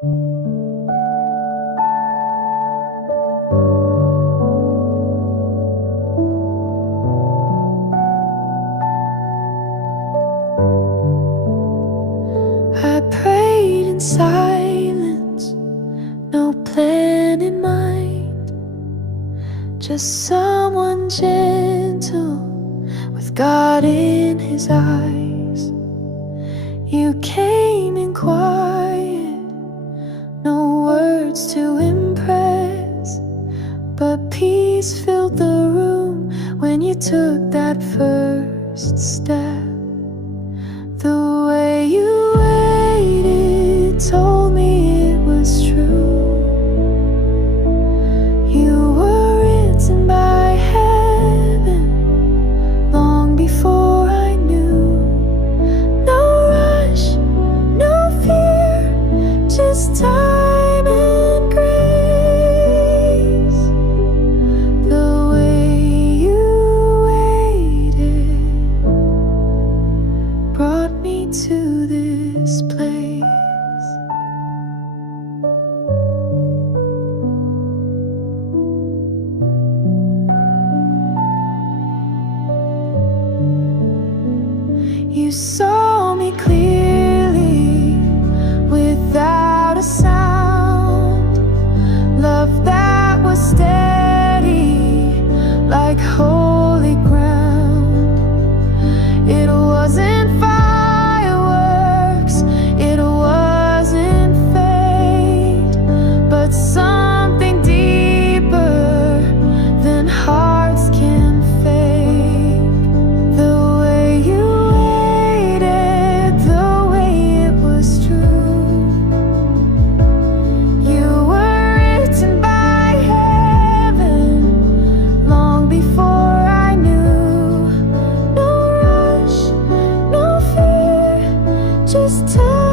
I prayed in silence, no plan in mind, just someone gentle with God in his eyes. You came in quiet, no words to impress, but peace filled the room when you took that first step. The way you waited told me it was true. You were written by heaven long before I knew. No rush, no fear, just time and grace. The way you waited brought me to this place. You saw me clearly without a sound. Love that was steady like holy ground. It wasn't fireworks, it wasn't fate, but something deeper than hearts can fake. The way you waited, the way it was true. You were written by heaven long before I knew. No rush, no fear, just time.